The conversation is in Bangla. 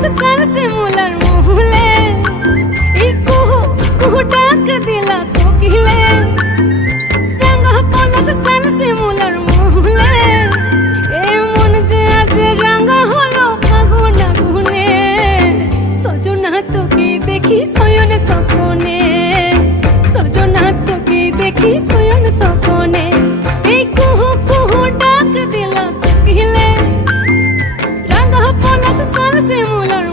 পলাশ সাল শিমুলার মহুলে এই কুহু কুহু ডাক দিলা কোকিলে রাঙা পলাশ সাল শিমুলার মহুলে এ মন যে আজ রাঙা হলো ফাগুন আগুনে সজনা তোকে দেখি শয়ন স্বপনে সজনা তোকে দেখি শয়ন স্বপনে এই কুহু কুহু ডাক দিলা কোকিলে রাঙা পলাশ সাল শিমুলার